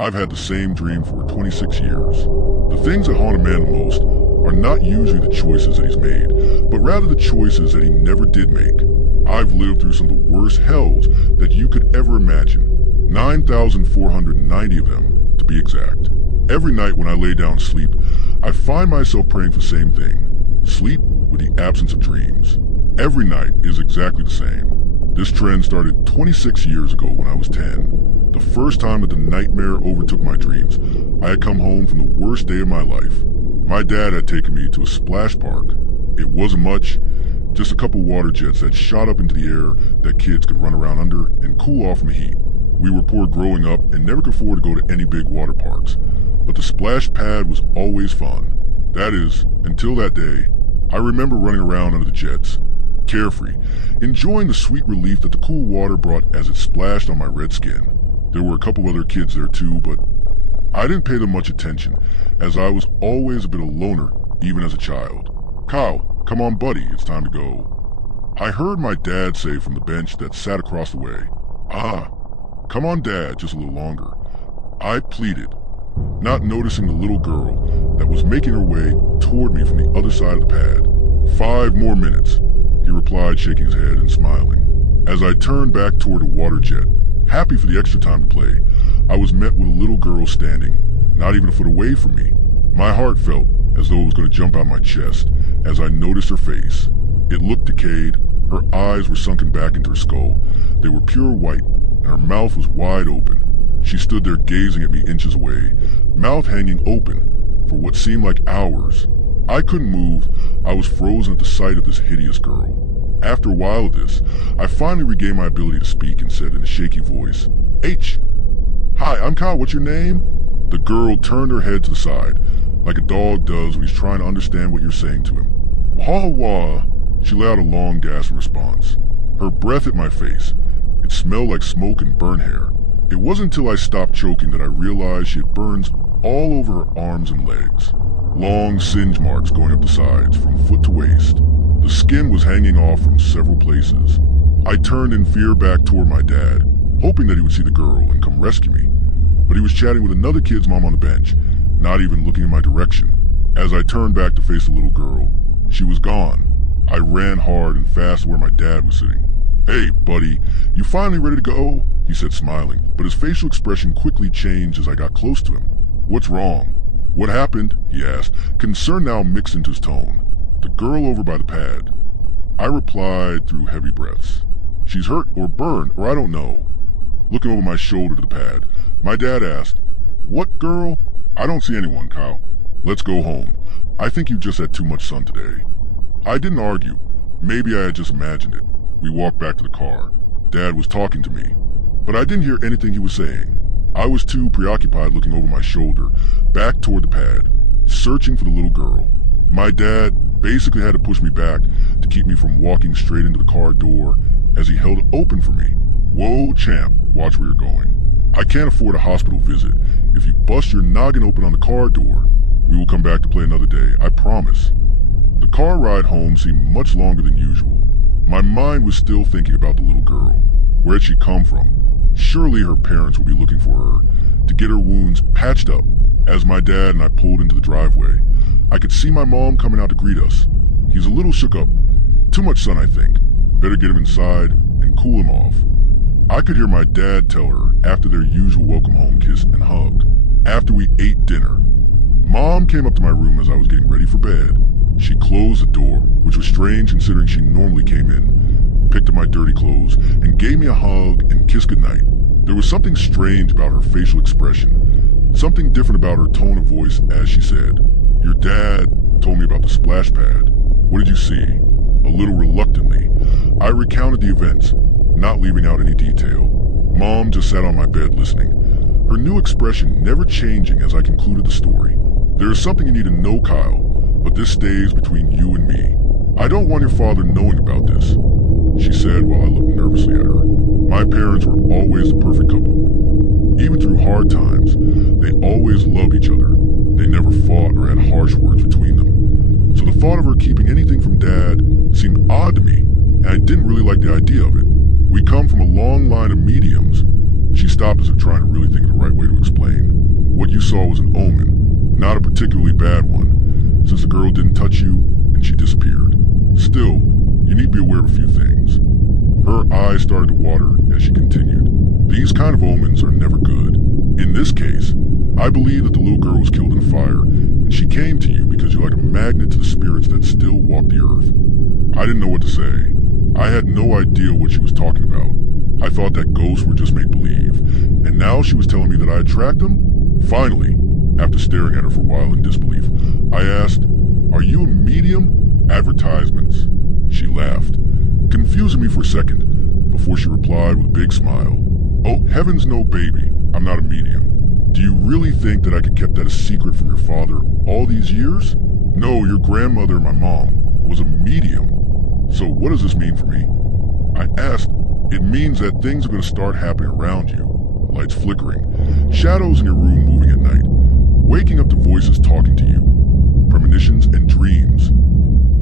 I've had the same dream for 26 years. The things that haunt a man the most are not usually the choices that he's made, but rather the choices that he never did make. I've lived through some of the worst hells that you could ever imagine. 9,490 of them, to be exact. Every night when I lay down to sleep, I find myself praying for the same thing. Sleep with the absence of dreams. Every night is exactly the same. This trend started 26 years ago when I was 10. The first time that the nightmare overtook my dreams, I had come home from the worst day of my life. My dad had taken me to a splash park. It wasn't much, just a couple water jets that shot up into the air that kids could run around under and cool off from the heat. We were poor growing up and never could afford to go to any big water parks, but the splash pad was always fun. That is, until that day. I remember running around under the jets, carefree, enjoying the sweet relief that the cool water brought as it splashed on my red skin. There were a couple other kids there too, but I didn't pay them much attention, as I was always a bit of a loner, even as a child. "Kyle, come on buddy, it's time to go." I heard my dad say from the bench that sat across the way, "Come on Dad, just a little longer." I pleaded, not noticing the little girl that was making her way toward me from the other side of the pad. "5 more minutes," he replied, shaking his head and smiling. As I turned back toward the water jet, happy for the extra time to play, I was met with a little girl standing, not even a foot away from me. My heart felt as though it was going to jump out my chest as I noticed her face. It looked decayed, her eyes were sunken back into her skull, they were pure white, and her mouth was wide open. She stood there gazing at me inches away, mouth hanging open, for what seemed like hours. I couldn't move, I was frozen at the sight of this hideous girl. After a while of this, I finally regained my ability to speak and said in a shaky voice, "H. Hi, I'm Kyle, what's your name?" The girl turned her head to the side, like a dog does when he's trying to understand what you're saying to him. "Wah wah." She let out a long gasp in response. Her breath hit my face. It smelled like smoke and burnt hair. It wasn't until I stopped choking that I realized she had burns all over her arms and legs. Long singe marks going up the sides, from foot to waist. The skin was hanging off from several places. I turned in fear back toward my dad, hoping that he would see the girl and come rescue me. But he was chatting with another kid's mom on the bench, not even looking in my direction. As I turned back to face the little girl, she was gone. I ran hard and fast to where my dad was sitting. "Hey, buddy, you finally ready to go?" he said, smiling, but his facial expression quickly changed as I got close to him. "What's wrong?" "What happened?" he asked, concern now mixed into his tone. "The girl over by the pad." I replied through heavy breaths. "She's hurt or burned, or I don't know." Looking over my shoulder to the pad, my dad asked, "What girl?" "I don't see anyone, Kyle. Let's go home. I think you just had too much sun today." I didn't argue. Maybe I had just imagined it. We walked back to the car. Dad was talking to me, but I didn't hear anything he was saying. I was too preoccupied looking over my shoulder, back toward the pad, searching for the little girl. My dad basically had to push me back to keep me from walking straight into the car door as he held it open for me. "Whoa, champ, watch where you're going. I can't afford a hospital visit. If you bust your noggin open on the car door, we will come back to play another day, I promise." The car ride home seemed much longer than usual. My mind was still thinking about the little girl. Where had she come from? Surely her parents would be looking for her to get her wounds patched up. As my dad and I pulled into the driveway, I could see my mom coming out to greet us. He's a little shook up. Too much sun, I think. Better get him inside and cool him off. I could hear my dad tell her after their usual welcome home kiss and hug. After we ate dinner, Mom came up to my room as I was getting ready for bed. She closed the door, which was strange considering she normally came in, picked up my dirty clothes, and gave me a hug and kiss goodnight. There was something strange about her facial expression, something different about her tone of voice as she said, "Your dad told me about the splash pad. What did you see?" A little reluctantly, I recounted the events, not leaving out any detail. Mom just sat on my bed listening, her new expression never changing as I concluded the story. "There is something you need to know, Kyle, but this stays between you and me. I don't want your father knowing about this," she said while I looked nervously at her. My parents were always the perfect couple. Even through hard times, they always loved each other. They never fought or had harsh words between them. So the thought of her keeping anything from Dad seemed odd to me, and I didn't really like the idea of it. We come from a long line of mediums. She stopped as if trying to really think of the right way to explain. what you saw was an omen, not a particularly bad one, since the girl didn't touch you and she disappeared. Still, you need to be aware of a few things. Her eyes started to water as she continued. These kind of omens are never good. In this case, I believe that the little girl was killed in a fire, and she came to you because you're like a magnet to the spirits that still walk the earth. I didn't know what to say. I had no idea what she was talking about. I thought that ghosts were just make-believe, and now she was telling me that I attract them? Finally, after staring at her for a while in disbelief, I asked, "Are you a medium?" "Advertisements." She laughed, confusing me for a second, before she replied with a big smile. "Oh, heavens no, baby, I'm not a medium. Do you really think that I could kept that a secret from your father all these years? No, your grandmother, my mom, was a medium. So what does this mean for me?" I asked. "It means that things are going to start happening around you. Lights flickering, shadows in your room moving at night, waking up to voices talking to you, premonitions and dreams."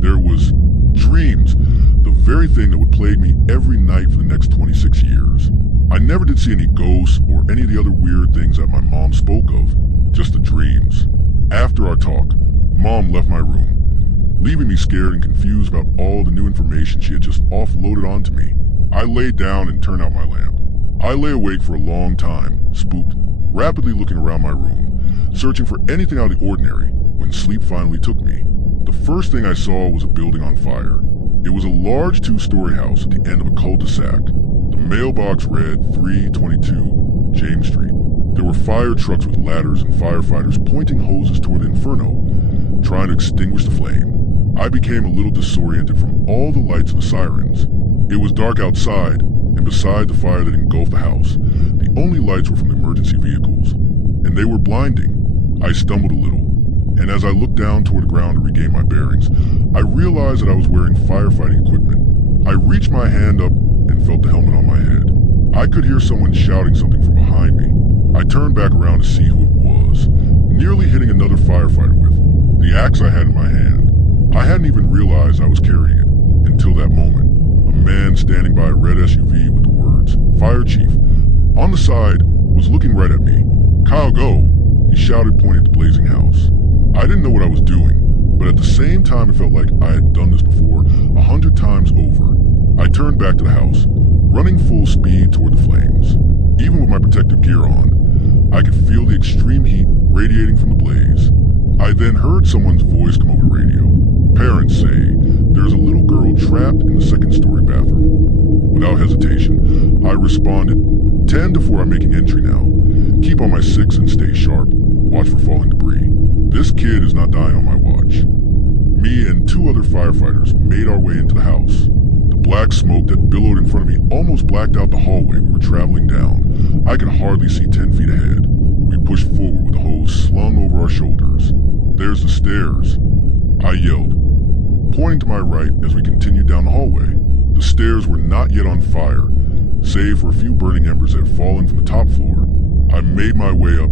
There was dreams, the very thing that would plague me every night for the next 26 years. I never did see any ghosts or any of the other weird things that my mom spoke of, just the dreams. After our talk, Mom left my room, leaving me scared and confused about all the new information she had just offloaded onto me. I laid down and turned out my lamp. I lay awake for a long time, spooked, rapidly looking around my room, searching for anything out of the ordinary, when sleep finally took me. The first thing I saw was a building on fire. It was a large 2-story house at the end of a cul-de-sac. The mailbox read 322 James Street. There were fire trucks with ladders and firefighters pointing hoses toward the inferno, trying to extinguish the flame. I became a little disoriented from all the lights of the sirens. It was dark outside, and beside the fire that engulfed the house, the only lights were from the emergency vehicles, and they were blinding. I stumbled a little, and as I looked down toward the ground to regain my bearings, I realized that I was wearing firefighting equipment. I reached my hand up and felt the helmet on my head. I could hear someone shouting something from behind me. I turned back around to see who it was, nearly hitting another firefighter with the axe I had in my hand. I hadn't even realized I was carrying it until that moment. A man standing by a red SUV with the words, "Fire Chief," on the side was looking right at me. "Kyle, go," he shouted, pointing at the blazing house. I didn't know what I was doing, but at the same time it felt like I had done this before 100 times over. I turned back to the house, running full speed toward the flames. Even with my protective gear on, I could feel the extreme heat radiating from the blaze. I then heard someone's voice come over the radio. Parents say there's a little girl trapped in the second-story bathroom. Without hesitation, I responded, "10 to 4, I'm making entry now. Keep on my 6 and stay sharp. Watch for falling debris. This kid is not dying on my watch." Me and 2 other firefighters made our way into the house. The black smoke that billowed in front of me almost blacked out the hallway we were traveling down. I could hardly see 10 feet ahead. We pushed forward with the hose slung over our shoulders. "There's the stairs," I yelled, pointing to my right as we continued down the hallway. The stairs were not yet on fire, save for a few burning embers that had fallen from the top floor. I made my way up,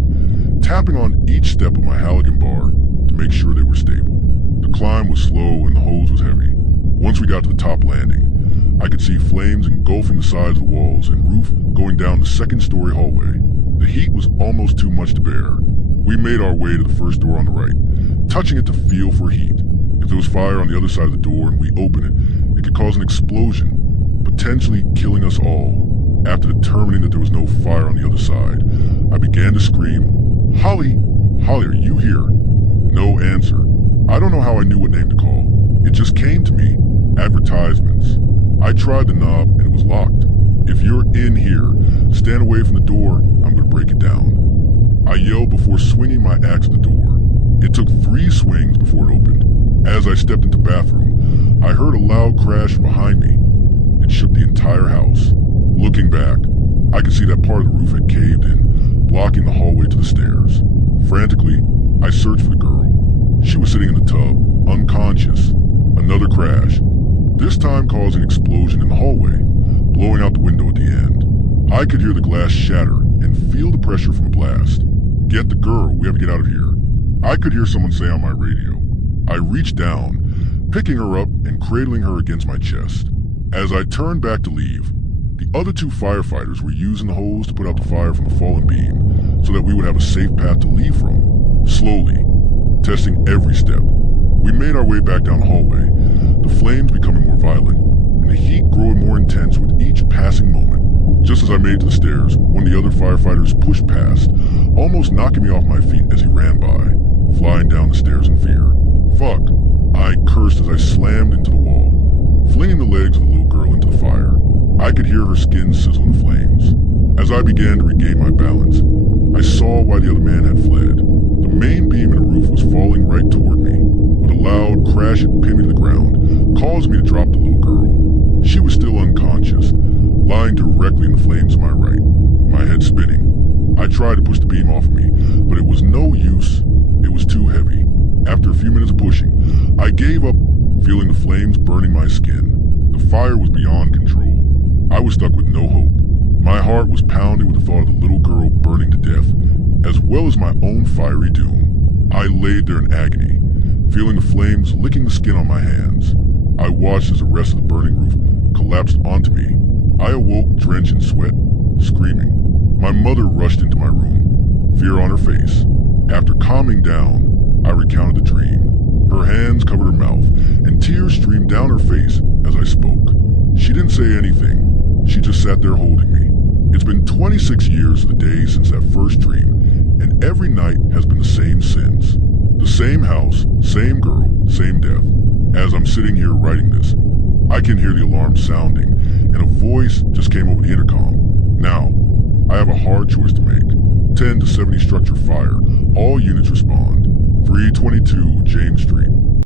tapping on each step of my halogen bar to make sure they were stable. The climb was slow and the hose was heavy. Once we got to the top landing, I could see flames engulfing the sides of the walls and roof going down the second-story hallway. The heat was almost too much to bear. We made our way to the first door on the right, touching it to feel for heat. If there was fire on the other side of the door and we opened it, it could cause an explosion, potentially killing us all. After determining that there was no fire on the other side, I began to scream, "Holly! Holly, are you here?" No answer. I don't know how I knew what name to call. It just came to me. Advertisements. I tried the knob and it was locked. "If you're in here, stand away from the door. I'm going to break it down." I yelled before swinging my axe at the door. It took 3 swings before it opened. As I stepped into the bathroom, I heard a loud crash from behind me. It shook the entire house. Looking back, I could see that part of the roof had caved in, blocking the hallway to the stairs. Frantically, I searched for the girl. She was sitting in the tub, unconscious. Another crash, this time causing an explosion in the hallway, blowing out the window at the end. I could hear the glass shatter and feel the pressure from a blast. "Get the girl, we have to get out of here," I could hear someone say on my radio. I reached down, picking her up and cradling her against my chest. As I turned back to leave, the other 2 firefighters were using the hose to put out the fire from the fallen beam, so that we would have a safe path to leave from. Slowly, testing every step, we made our way back down the hallway, the flames becoming more violent, and the heat growing more intense with each passing moment. Just as I made it to the stairs, one of the other firefighters pushed past, almost knocking me off my feet as he ran by, flying down the stairs in fear. Fuck, I cursed as I slammed into the wall, flinging the legs of the little girl into the fire. I could hear her skin sizzle in the flames. As I began to regain my balance, I saw why the other man had fled. The main beam in the roof was falling right toward me. With a loud crash, it pinned me to the ground, causing me to drop the little girl. She was still unconscious, lying directly in the flames to my right, my head spinning. I tried to push the beam off of me, but it was no use. It was too heavy. After a few minutes of pushing, I gave up, feeling the flames burning my skin. The fire was beyond control. I was stuck with no hope. My heart was pounding with the thought of the little girl burning to death, as well as my own fiery doom. I laid there in agony, feeling the flames licking the skin on my hands. I watched as the rest of the burning roof collapsed onto me. I awoke drenched in sweat, screaming. My mother rushed into my room, fear on her face. After calming down, I recounted the dream. Her hands covered her mouth, and tears streamed down her face as I spoke. She didn't say anything. She just sat there holding me. It's been 26 years to the day since that first dream, and every night has been the same since. The same house, same girl, same death. As I'm sitting here writing this, I can hear the alarm sounding, and a voice just came over the intercom. Now, I have a hard choice to make. 10 to 70 structure fire. All units respond. 322 James Street.